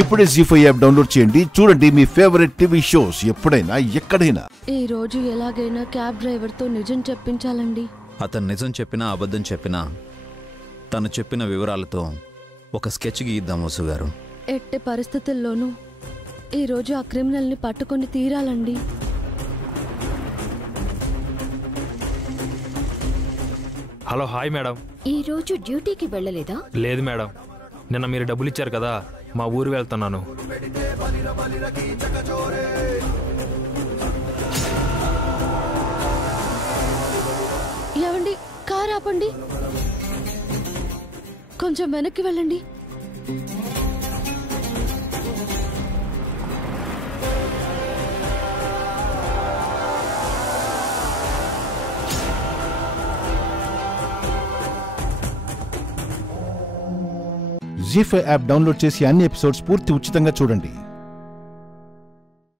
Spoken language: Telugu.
ఇప్పుడే జీ5 యాప్ డౌన్లోడ్ చేయండి. చూడండి మీ ఫేవరెట్ టీవీ షోస్ ఎప్పుడైనా ఎక్కడైనా. ఈ రోజు ఎలాగైనా క్యాబ్ డ్రైవర్ తో నిజం చెప్పించాలండి. అతను నిజం చెప్పినా అబద్ధం చెప్పినా తను చెప్పిన వివరాలతో ఒక స్కెచ్ గీద్దాం వసు గారు. ఎట్టి పరిస్థితుల్లోనూ ఈ రోజు ఆ క్రిమినల్ ని పట్టుకొని తీరాలండి. Hello, hi madam. ఈ రోజు డ్యూటీకి వెళ్ళలేదా? లేదు మేడం, నిన్న మీరు డబ్బులు ఇచ్చారు కదా, మా ఊరు వెళ్తున్నాను. ఏవండి, కార్ ఆపండి, కొంచెం వెనక్కి వెళ్ళండి. జీ5 యాప్ డౌన్లోడ్ చేసి అన్ని ఎపిసోడ్స్ పూర్తి ఉచితంగా చూడండి.